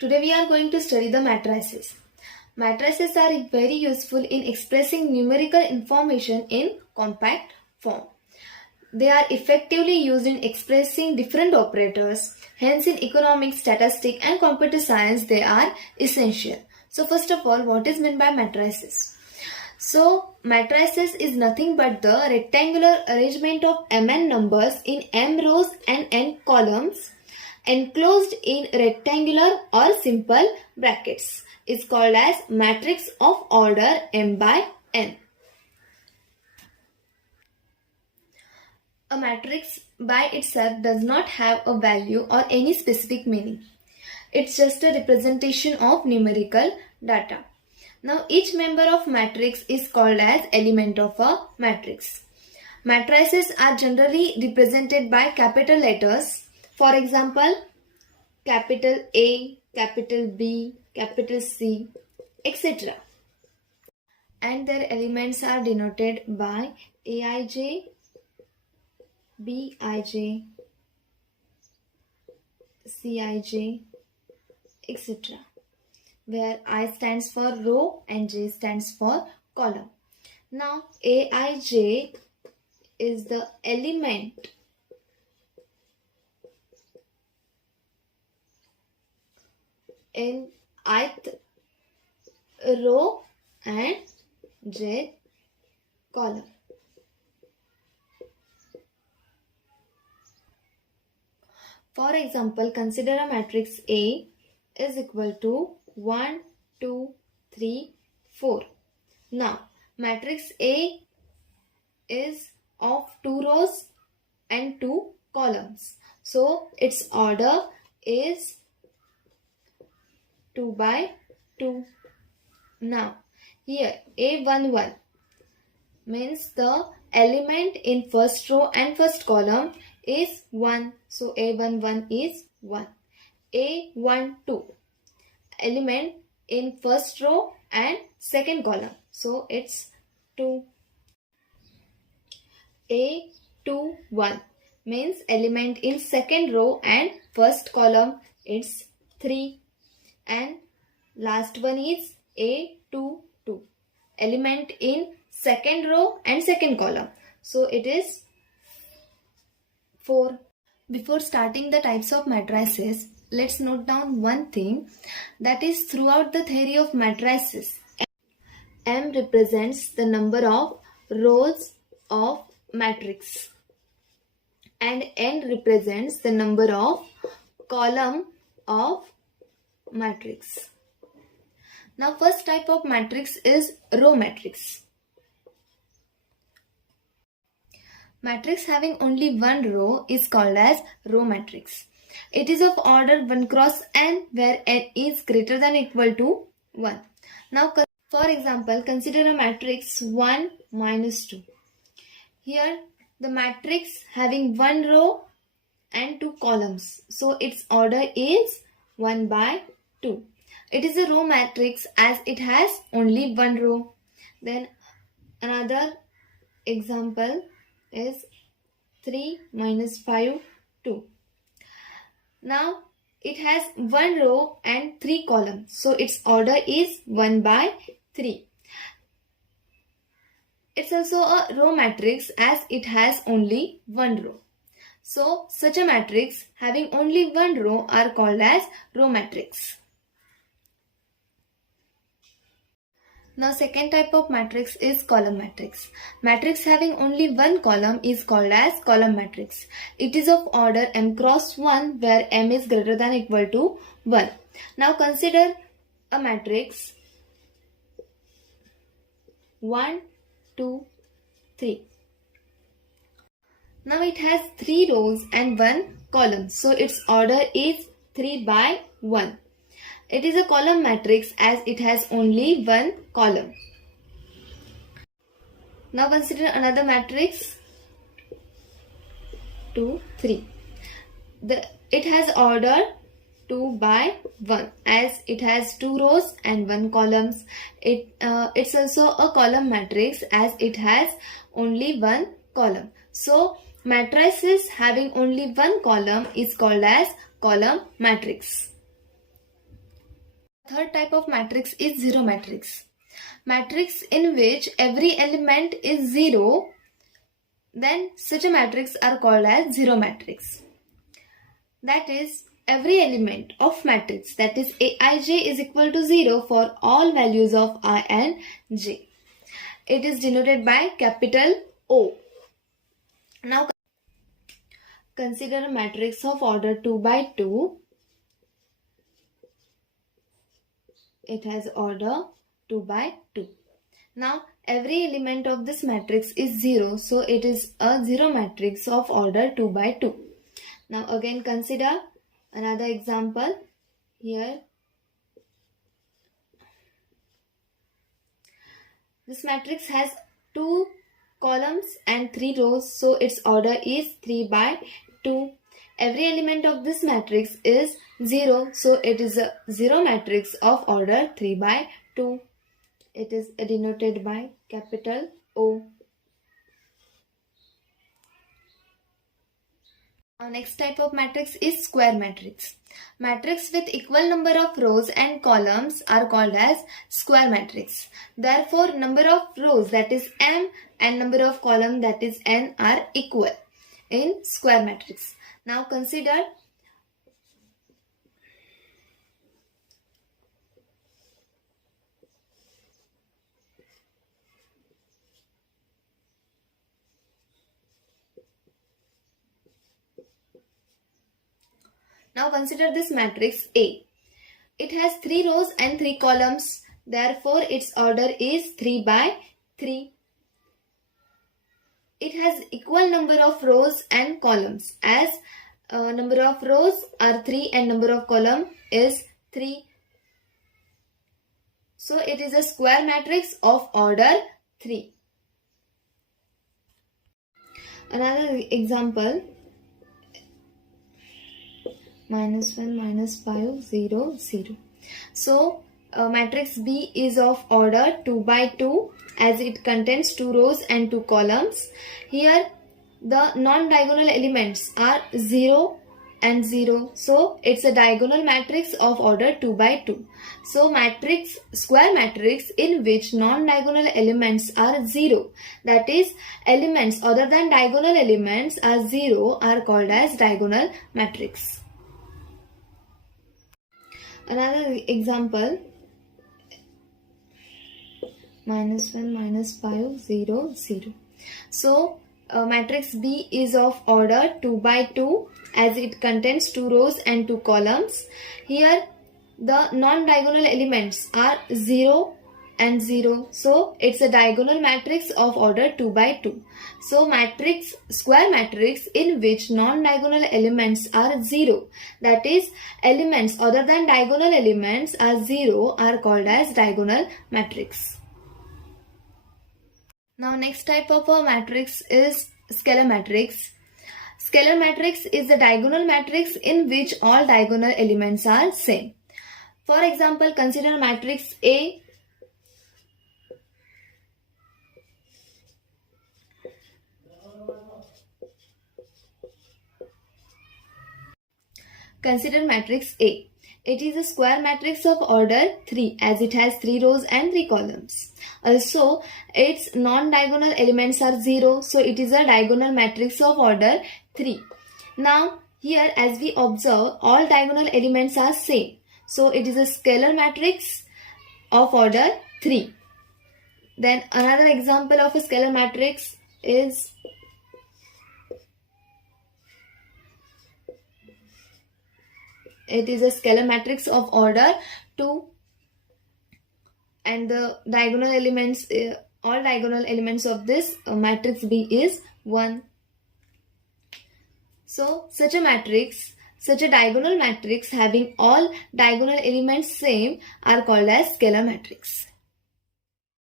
Today we are going to study the matrices. Matrices are very useful in expressing numerical information in compact form. They are effectively used in expressing different operators. Hence, in economics, statistics, and computer science, they are essential. So, first of all, what is meant by matrices? So, matrices is nothing but the rectangular arrangement of mn numbers in m rows and n columns enclosed in rectangular or simple brackets is called as matrix of order m by n. A matrix by itself does not have a value or any specific meaning. It's just a representation of numerical data. Now each member of matrix is called as element of a matrix. Matrices are generally represented by capital letters. For example, capital A, capital B, capital C, etc. And their elements are denoted by Aij, Bij, Cij, etc. where I stands for row and J stands for column. Now Aij is the element in ith row and j column. For example, consider a matrix A is equal to 1, 2, 3, 4. Now, matrix A is of 2 rows and 2 columns. So, its order is 2 by 2. Now, here A11 means the element in first row and first column is 1. So, A11 is 1. A12 element in first row and second column. So, it's 2. A21 means element in second row and first column. It's 3. And last one is A22 element in second row and second column. So it is 4. Before starting the types of matrices, let's note down one thing, that is throughout the theory of matrices, M represents the number of rows of matrix and N represents the number of column of matrix. Now first type of matrix is row matrix. Matrix having only one row is called as row matrix. It is of order 1 cross n where n is greater than or equal to 1. Now for example, consider a matrix 1 minus 2. Here the matrix having one row and 2 columns. So its order is 1 by 2. It is a row matrix as it has only one row. Then another example is 3 minus 5, 2. Now it has one row and 3 columns. So its order is 1 by 3. It's also a row matrix as it has only one row. So such a matrix having only one row are called as row matrix. Now second type of matrix is column matrix. Matrix having only one column is called as column matrix. It is of order m cross 1 where m is greater than or equal to 1. Now consider a matrix 1, 2, 3. Now it has 3 rows and 1 column. So its order is 3 by 1. It is a column matrix as it has only one column. Now consider another matrix 2, 3. It has order 2 by 1 as it has 2 rows and 1 columns. It's also a column matrix as it has only one column. So matrices having only one column is called as column matrix. third type of matrix is zero matrix. Matrix in which every element is zero, then such a matrix are called as zero matrix. That is, every element of matrix, that is Aij, is equal to 0 for all values of I and j. It is denoted by capital O. Now consider a matrix of order 2 by 2. It has order 2 by 2. Now every element of this matrix is 0, so it is a zero matrix of order 2 by 2. Now again consider another example here. This matrix has 2 columns and 3 rows, so its order is 3 by 2. Every element of this matrix is 0, so it is a zero matrix of order 3 by 2. It is denoted by capital O. Our next type of matrix is square matrix. Matrix with equal number of rows and columns are called as square matrix. Therefore, number of rows, that is m, and number of columns, that is n, are equal in square matrix. Now consider this matrix A. It has 3 rows and 3 columns. Therefore, its order is 3 by 3. It has equal number of rows and columns, as number of rows are 3 and number of column is 3. So it is a square matrix of order 3. Another example, -1, -5, 0, 0. So matrix B is of order 2 by 2, as it contains 2 rows and 2 columns. Here the non-diagonal elements are 0 and 0. So it's a diagonal matrix of order 2 by 2. So square matrix in which non-diagonal elements are 0, that is, elements other than diagonal elements are 0, are called as diagonal matrix. Another example, -1, -5, 0, 0. So matrix B is of order 2 by 2, as it contains 2 rows and 2 columns. Here the non-diagonal elements are 0 and 0. So it's a diagonal matrix of order 2 by 2. So square matrix in which non-diagonal elements are 0, that is, elements other than diagonal elements are 0, are called as diagonal matrix. Now next type of a matrix is scalar matrix. Scalar matrix is the diagonal matrix in which all diagonal elements are same. For example, consider matrix A. Consider matrix A. It is a square matrix of order 3, as it has 3 rows and 3 columns. Also, its non-diagonal elements are 0, so it is a diagonal matrix of order 3. Now, here as we observe, all diagonal elements are same. So, it is a scalar matrix of order 3. Then, another example of a scalar matrix is it is a scalar matrix of order 2, and the diagonal elements, all diagonal elements of this matrix B is 1. So such a diagonal matrix having all diagonal elements same are called as scalar matrix.